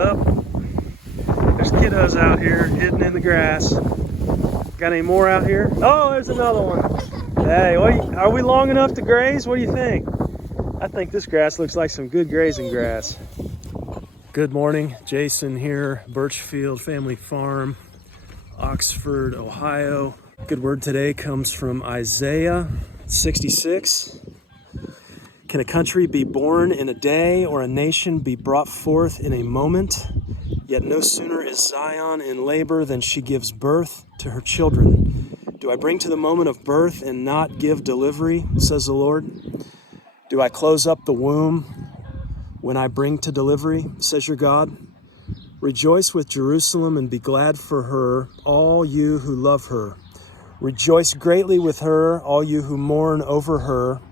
Oh, there's kiddos out here hidden in the grass. Got any more out here? Oh, there's another one. Hey, are we long enough to graze? What do you think? I think this grass looks like some good grazing grass. Good morning, Jason here, Birchfield Family Farm, Oxford, Ohio. Good word today comes from Isaiah 66. Can a country be born in a day, or a nation be brought forth in a moment? Yet no sooner is Zion in labor than she gives birth to her children. Do I bring to the moment of birth and not give delivery, says the Lord? Do I close up the womb when I bring to delivery, says your God? Rejoice with Jerusalem and be glad for her, all you who love her. Rejoice greatly with her, all you who mourn over her.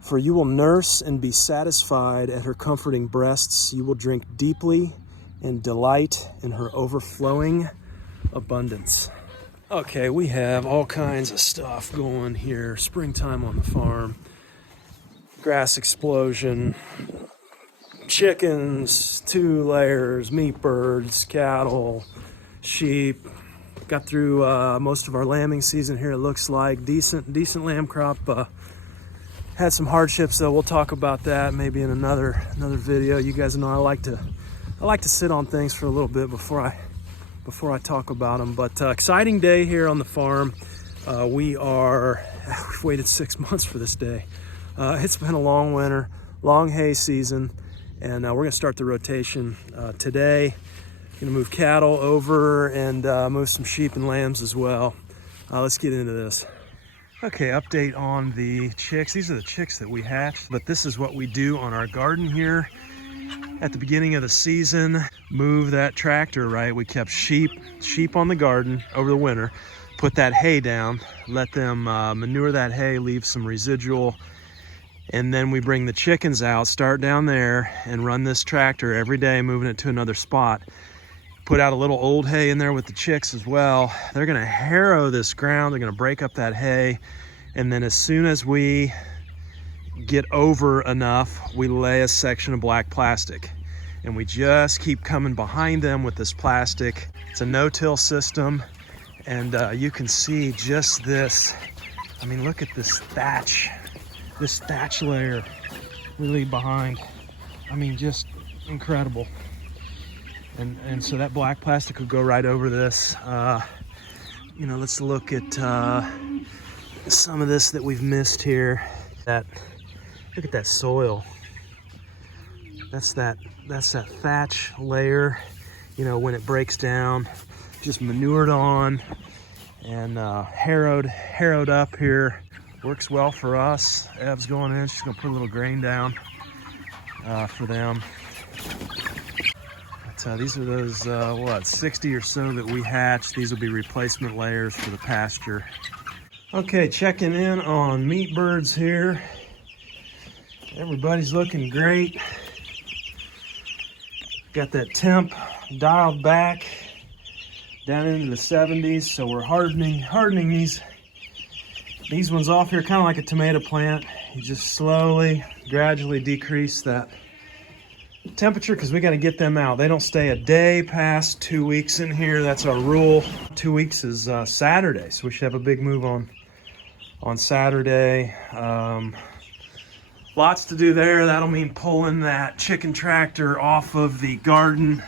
For you will nurse and be satisfied at her comforting breasts. You will drink deeply and delight in her overflowing abundance. Okay, we have all kinds of stuff going here. Springtime on the farm, grass explosion, chickens, 2 layers, meat birds, cattle, sheep. Got through most of our lambing season here. It looks like decent lamb crop. Had some hardships though. We'll talk about that maybe in another video. You guys know I like to sit on things for a little bit before I talk about them. But exciting day here on the farm. We've waited 6 months for this day. It's been a long winter, long hay season, and we're gonna start the rotation today. Gonna move cattle over and move some sheep and lambs as well. Let's get into this. Okay, update on the chicks. These are the chicks that we hatched, but this is what we do on our garden here. At the beginning of the season, move that tractor, right? We kept sheep on the garden over the winter, put that hay down, let them manure that hay, leave some residual, and then we bring the chickens out, start down there, and run this tractor every day, moving it to another spot. Put out a little old hay in there with the chicks as well. They're gonna harrow this ground, they're gonna break up that hay, and then as soon as we get over enough, we lay a section of black plastic. And we just keep coming behind them with this plastic. It's a no-till system, and you can see just this. I mean, look at this thatch layer we leave behind. I mean, just incredible. And so that black plastic will go right over this. You know, let's look at some of this that we've missed here. Look at that soil. That's that thatch layer. You know, when it breaks down, just manured on and harrowed up here. Works well for us. Ev's going in. She's gonna put a little grain down for them. These are those, 60 or so that we hatched. These will be replacement layers for the pasture. Okay, checking in on meat birds here. Everybody's looking great. Got that temp dialed back down into the 70s, so we're hardening these ones off here, kind of like a tomato plant. You just slowly, gradually decrease that temperature because we got to get them out. They don't stay a day past 2 weeks in here. That's our rule. 2 weeks is Saturday, so we should have a big move on Saturday. Lots to do there. That'll mean pulling that chicken tractor off of the garden.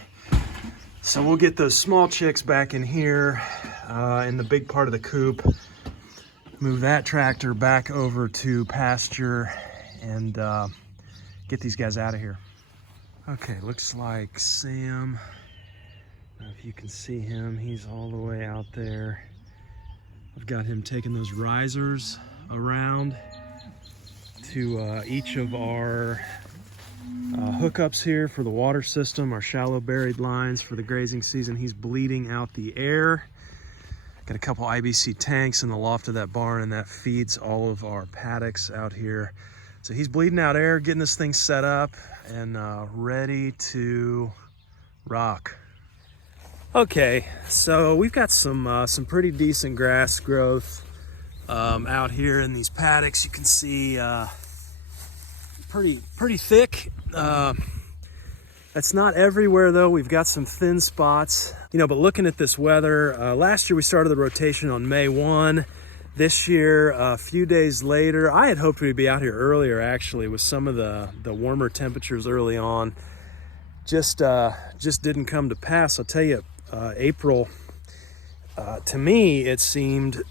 So we'll get those small chicks back in here in the big part of the coop. Move that tractor back over to pasture and get these guys out of here. Okay, looks like Sam, I don't know if you can see him, he's all the way out there. I've got him taking those risers around to each of our hookups here for the water system, our shallow buried lines for the grazing season. He's bleeding out the air. Got a couple IBC tanks in the loft of that barn, and that feeds all of our paddocks out here. So he's bleeding out air, getting this thing set up and ready to rock. Okay, so we've got some pretty decent grass growth out here in these paddocks. You can see pretty thick. That's not everywhere though. We've got some thin spots, you know, but looking at this weather, last year we started the rotation on May 1. This year, a few days later, I had hoped we'd be out here earlier actually with some of the warmer temperatures early on. Just didn't come to pass. I'll tell you, April, to me, it seemed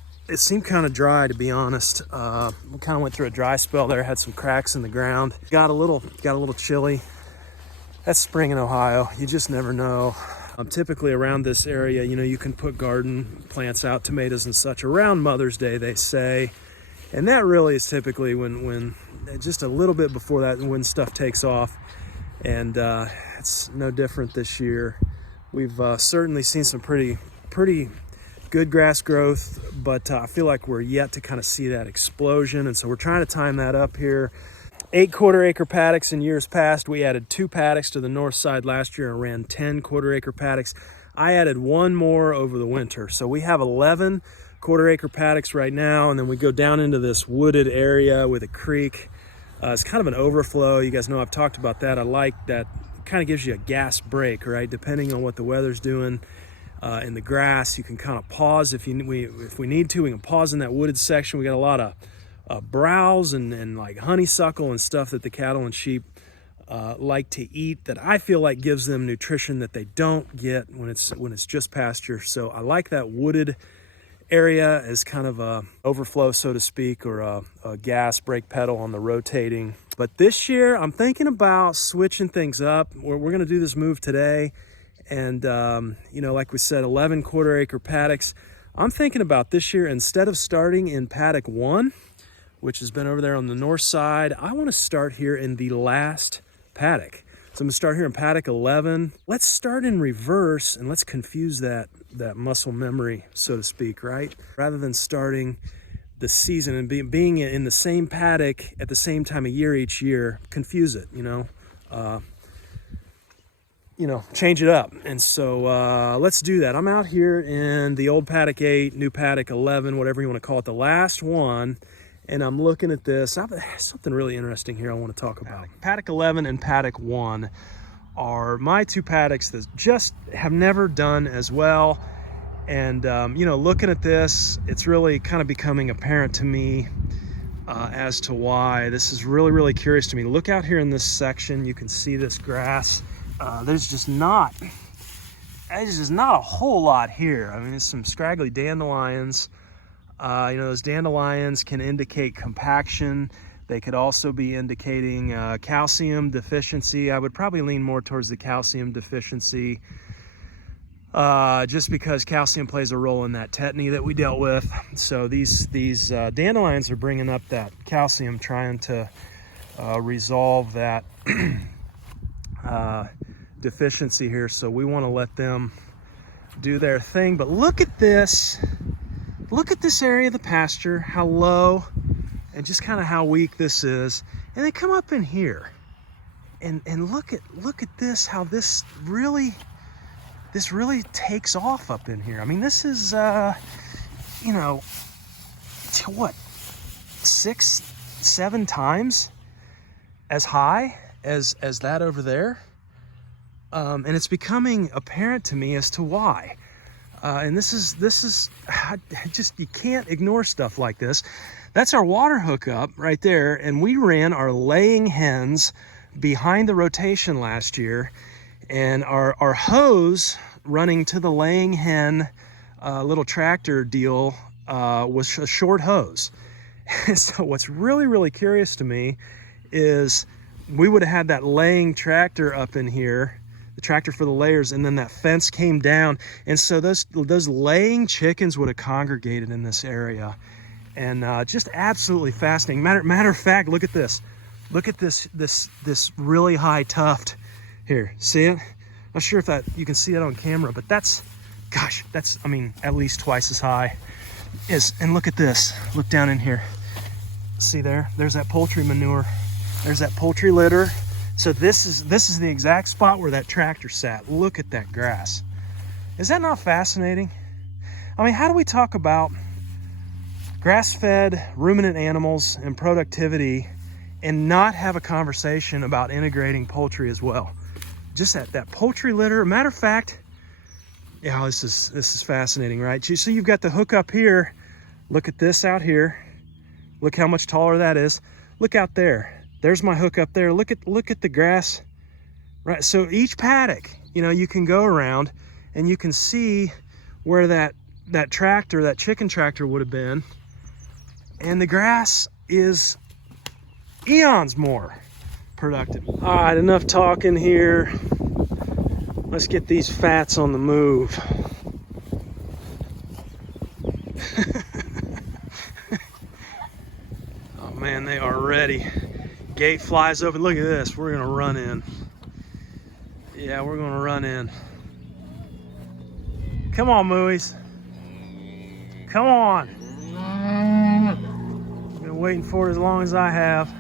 kind of dry, to be honest. We kind of went through a dry spell there, had some cracks in the ground. Got a little chilly. That's spring in Ohio. You just never know. Typically around this area, you know, you can put garden plants out, tomatoes and such, around Mother's Day, they say. And that really is typically when just a little bit before that, when stuff takes off. And it's no different this year. We've certainly seen some pretty good grass growth, but I feel like we're yet to kind of see that explosion. And so we're trying to time that up here. 8 quarter-acre paddocks in years past. We added 2 paddocks to the north side last year and ran 10 quarter-acre paddocks. I added 1 more over the winter. So we have 11 quarter-acre paddocks right now, and then we go down into this wooded area with a creek. It's kind of an overflow. You guys know I've talked about that. I like that. It kind of gives you a gas break, right? Depending on what the weather's doing in the grass, you can kind of pause if we need to. We can pause in that wooded section. We got a lot of browse and like honeysuckle and stuff that the cattle and sheep like to eat, that I feel like gives them nutrition that they don't get when it's just pasture. So I like that wooded area as kind of a overflow, so to speak, or a gas brake pedal on the rotating. But this year I'm thinking about switching things up. We're going to do this move today, and you know, like we said, 11 quarter-acre paddocks. I'm thinking about this year, instead of starting in paddock 1, which has been over there on the north side, I want to start here in the last paddock. So I'm gonna start here in paddock 11. Let's start in reverse and let's confuse that muscle memory, so to speak, right? Rather than starting the season and being in the same paddock at the same time of year each year, confuse it, you know, change it up. And so let's do that. I'm out here in the old paddock 8, new paddock 11, whatever you want to call it, the last one. And I'm looking at this. Something really interesting here I want to talk about. Paddock 11 and paddock 1 are my 2 paddocks that just have never done as well. And, you know, looking at this, it's really kind of becoming apparent to me as to why. This is really, really curious to me. Look out here in this section. You can see this grass. There's just not a whole lot here. I mean, there's some scraggly dandelions. You know, those dandelions can indicate compaction. They could also be indicating calcium deficiency. I would probably lean more towards the calcium deficiency, just because calcium plays a role in that tetany that we dealt with. So these dandelions are bringing up that calcium, trying to resolve that deficiency here. So we want to let them do their thing. But look at this. Look at this area of the pasture, how low and just kind of how weak this is. And they come up in here and look at this, how this really takes off up in here. I mean, this is, you know, what, 6-7 times as high as that over there. And it's becoming apparent to me as to why. And this is just, you can't ignore stuff like this. That's our water hookup right there. And we ran our laying hens behind the rotation last year, and our hose running to the laying hen little tractor deal was a short hose. So what's really, really curious to me is we would have had that laying tractor up in here, the tractor for the layers, and then that fence came down, and so those laying chickens would have congregated in this area. And just absolutely fascinating. Matter of fact, look at this this really high tuft here. See it? Not sure if that you can see it on camera, but that's I mean, at least twice as high. And look at this. Look down in here. See there? There's that poultry manure. There's that poultry litter. So this is the exact spot where that tractor sat. Look at that grass. Is that not fascinating? I mean, how do we talk about grass-fed ruminant animals and productivity and not have a conversation about integrating poultry as well? just that poultry litter. Matter of fact, yeah, this is fascinating, right? So you've got the hook up here. Look at this out here. Look how much taller that is. Look out there. There's my hook up there. Look at the grass, right? So each paddock, you know, you can go around and you can see where that tractor, that chicken tractor would have been. And the grass is eons more productive. All right, enough talking here. Let's get these fats on the move. Oh man, they are ready. Gate flies open. Look at this. We're gonna run in. Yeah, we're gonna run in. Come on, Mooies. Come on. I've been waiting for it as long as I have.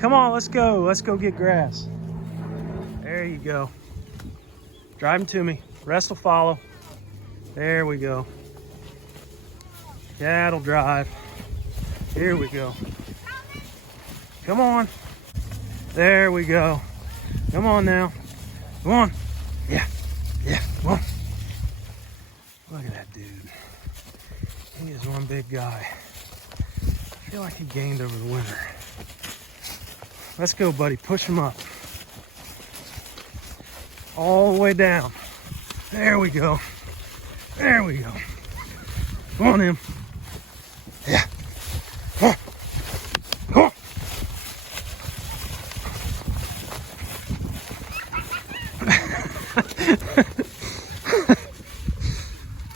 Come on, let's go. Let's go get grass. There you go. Drive them to me. Rest will follow. There we go. Cattle drive. Here we go. Come on. There we go. Come on now. Come on. Yeah. Yeah. Come on. Look at that dude. He is one big guy. I feel like he gained over the winter. Let's go, buddy. Push him up. All the way down. There we go. There we go. Come on, him. Yeah. Come on. Come on.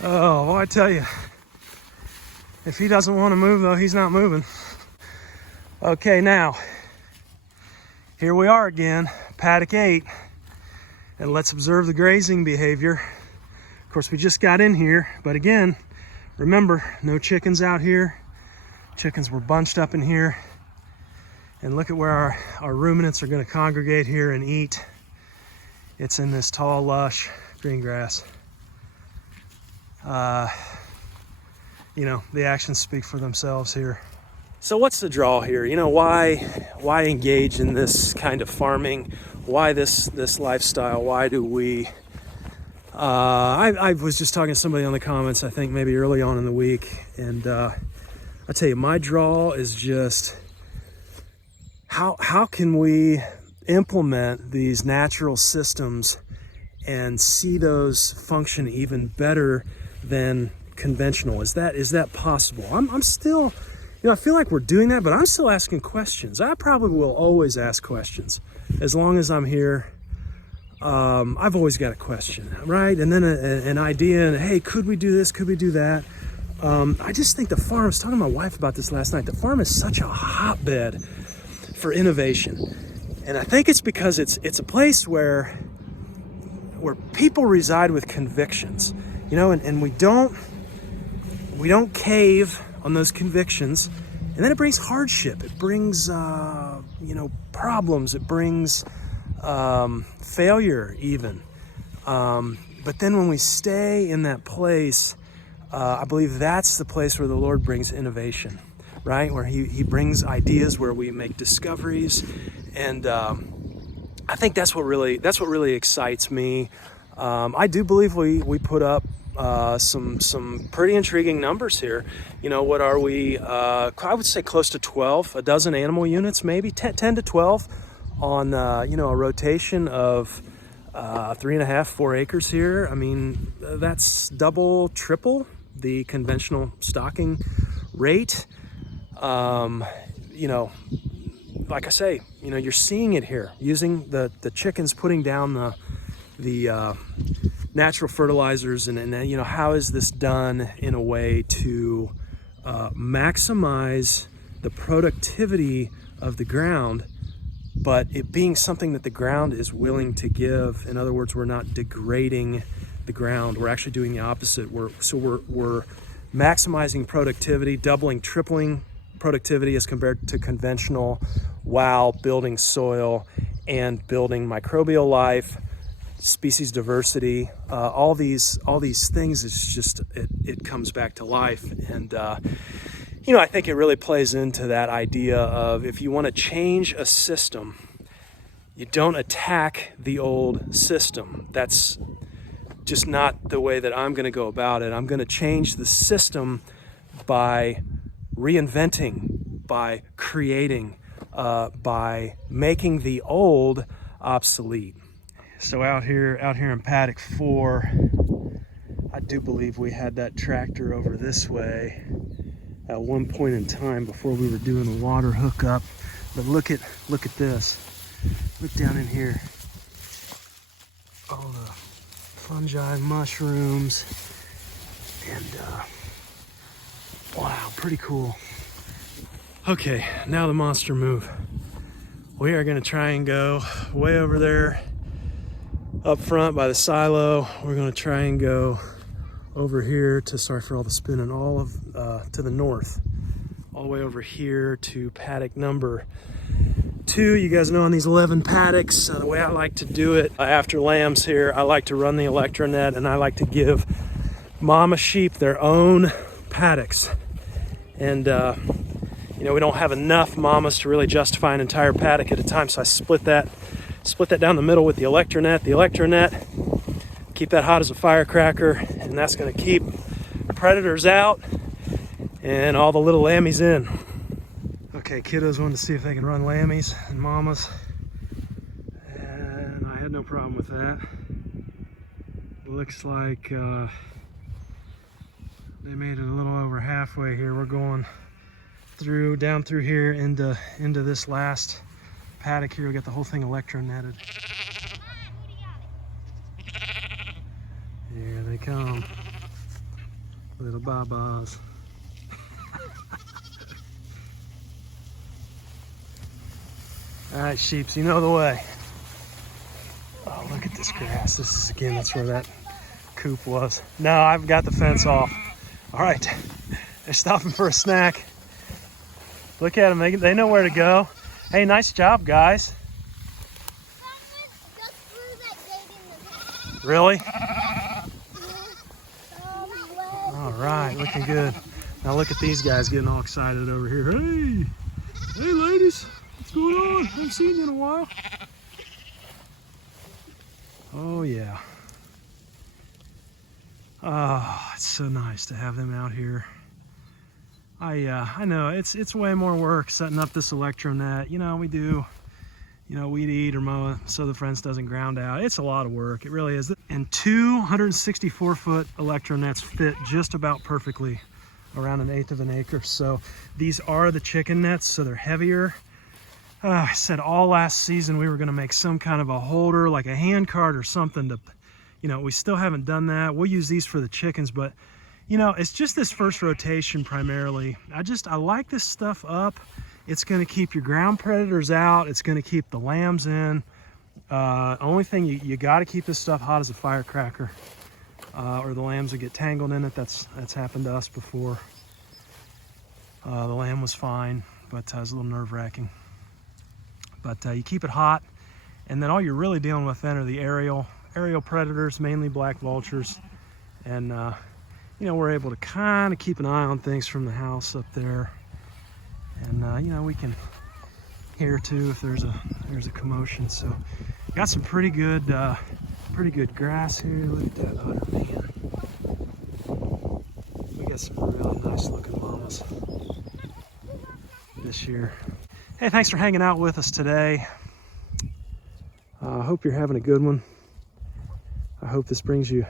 Oh, well, I tell you, if he doesn't want to move, though, he's not moving. Okay, now, here we are again, paddock 8, and let's observe the grazing behavior. Of course, we just got in here, but again, remember, no chickens out here. Chickens were bunched up in here, and look at where our ruminants are going to congregate here and eat. It's in this tall, lush green grass. You know, the actions speak for themselves here. So what's the draw here? You know, why engage in this kind of farming? Why this lifestyle? Why do we? I was just talking to somebody on the comments, I think maybe early on in the week, and I tell you, my draw is just how can we implement these natural systems and see those function even better than conventional? Is that possible? I'm still, you know, I feel like we're doing that, but I'm still asking questions. I probably will always ask questions as long as I'm here. I've always got a question, right? And then an idea, and hey, could we do this? Could we do that? I just think the farm, I was talking to my wife about this last night, the farm is such a hotbed for innovation. And I think it's because it's a place where people reside with convictions, you know, and we don't cave on those convictions. And then it brings hardship. It brings, you know, problems. It brings failure even. But then when we stay in that place, I believe that's the place where the Lord brings innovation, right? Where he brings ideas, where we make discoveries. And I think that's what really excites me. I do believe we put up some pretty intriguing numbers here. You know, what are we? I would say close to 12, a dozen animal units, maybe 10 to 12 on you know, a rotation of 3.5, 4 acres here. I mean, that's double, triple the conventional stocking rate. You know, like I say, you know, you're seeing it here, using the chickens, putting down the natural fertilizers, and you know, how is this done in a way to maximize the productivity of the ground, but it being something that the ground is willing to give. In other words, we're not degrading the ground. We're actually doing the opposite. We're maximizing productivity, doubling, tripling productivity as compared to conventional, while building soil and building microbial life, species diversity, all these things. It's just, it comes back to life. And you know, I think it really plays into that idea of, if you want to change a system, you don't attack the old system. That's just not the way that I'm going to go about it. I'm going to change the system by reinventing, by creating, by making the old obsolete. So out here in paddock 4, I do believe we had that tractor over this way at one point in time before we were doing the water hookup. But look at this. Look down in here. All the fungi, mushrooms, and wow, pretty cool. Okay, now the monster move. We are gonna try and go way over there up front by the silo. We're gonna try and go over here to, sorry for all the spinning, all of to the north, all the way over here to paddock number 2. You guys know on these 11 paddocks, the way I like to do it after lambs here, I like to run the electronet, and I like to give mama sheep their own paddocks. And you know, we don't have enough mamas to really justify an entire paddock at a time, so I split that down the middle with the electronet. Keep that hot as a firecracker, and that's going to keep predators out and all the little lammies in. Okay, kiddos wanted to see if they can run lammies and mamas, and I had no problem with that. Looks like they made it a little over halfway here. We're going down through here into this last paddock here. We got the whole thing electronetted. Here they come, little babas. All right, sheeps, you know the way. Oh, look at this grass. This is, again, that's where that coop was. No, I've got the fence off. All right, they're stopping for a snack. Look at them, they know where to go. Hey, nice job, guys. Really? All right, looking good. Now look at these guys getting all excited over here. Hey, hey ladies, what's going on? I haven't seen you in a while. Oh yeah. Oh, it's so nice to have them out here. I know it's way more work setting up this electronet. You know, we do, you know, weed eat or mow so the fence doesn't ground out. It's a lot of work, it really is. And 264-foot electronets fit just about perfectly around 1/8 of an acre. So these are the chicken nets, so they're heavier. I said all last season we were gonna make some kind of a holder, like a hand cart or something to, you know, we still haven't done that. We'll use these for the chickens, but you know, it's just this first rotation primarily. I like this stuff up. It's gonna keep your ground predators out. It's gonna keep the lambs in. Only thing, you gotta keep this stuff hot as a firecracker, or the lambs will get tangled in it. That's happened to us before. The lamb was fine, but it was a little nerve-wracking. But you keep it hot, and then all you're really dealing with then are the aerial predators, mainly black vultures. And you know, we're able to kind of keep an eye on things from the house up there. And you know, we can hear too if there's a commotion. So got some pretty good grass here. Look at that udder, man. We got some really nice looking mamas this year. Hey, thanks for hanging out with us today. I hope you're having a good one. I hope this brings you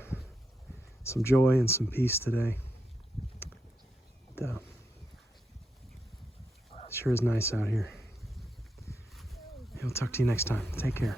some joy and some peace today. It sure is nice out here. We'll talk to you next time. Take care.